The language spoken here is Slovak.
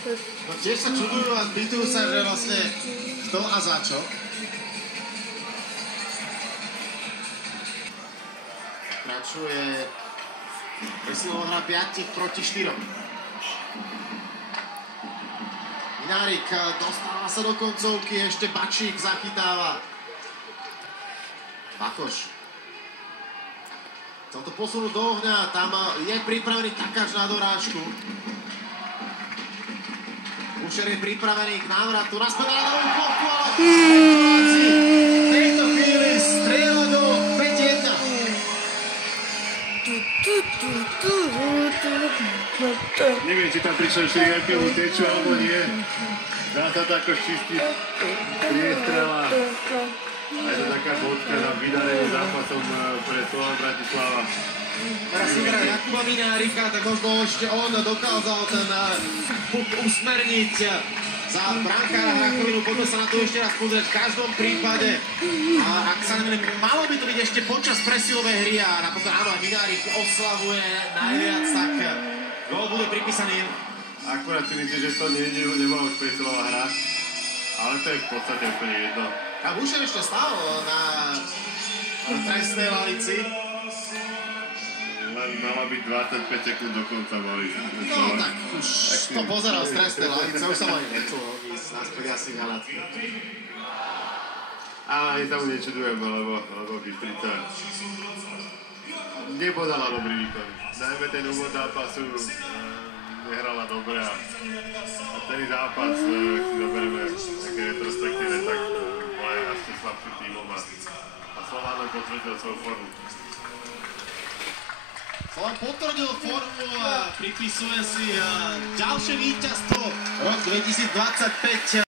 No tiež sa čudujú a pýtujú sa, že vlastne kto a za čo. Kračuje Veselov hra 5 proti 4. Minárik dostáva sa do koncovky, ešte Bačík zachytáva. Bakoš. Chcel to posunúť do ohňa, tam je pripravený Takáč na dorážku. Bušer je pripravený k návratu, naspäť na novú plochu, ale v tejto chvíli strieľa do 5-1. Neviem, či tam prišiel ešte nejakému teču alebo nie. Dá sa to ako čistiť priestrela. A je to taká bodka na vydaným zápasom pre Slovan Bratislava. Teraz si hrá Jakuba Minárika, tak možno ešte on dokázal ten puk usmerniť za brankára Hrakovinu. Poďme sa na to ešte raz pozrieť v každom prípade. A ak sa nemýlim, malo by to byť ešte počas presilovej hry a napokon áno, Minárik oslavuje najviac, tak gól bude pripísaný. Akurát si myslím, že to nebola už presilová hra, ale to je v podstate úplne jedno. A Bušer ešte stál na trestnej lavici. Mala byť 25 sekúnd do konca boli. No tak už to pozeral z trestnej lavice, už sa ma nechcel ísť naspäť asi Galat. Ale ani sa mu nečudujem, lebo Bystrica nepodala dobrý výkon. Najmä ten úvod zápasu nehrala dobre a ten zápas, ak si zoberieme také retrospektíve, tak bola ešte slabším tímom a Slovan len potvrdil svoju formu. Slovan potvrdil formu a pripisuje si ďalšie víťazstvo rok 2025.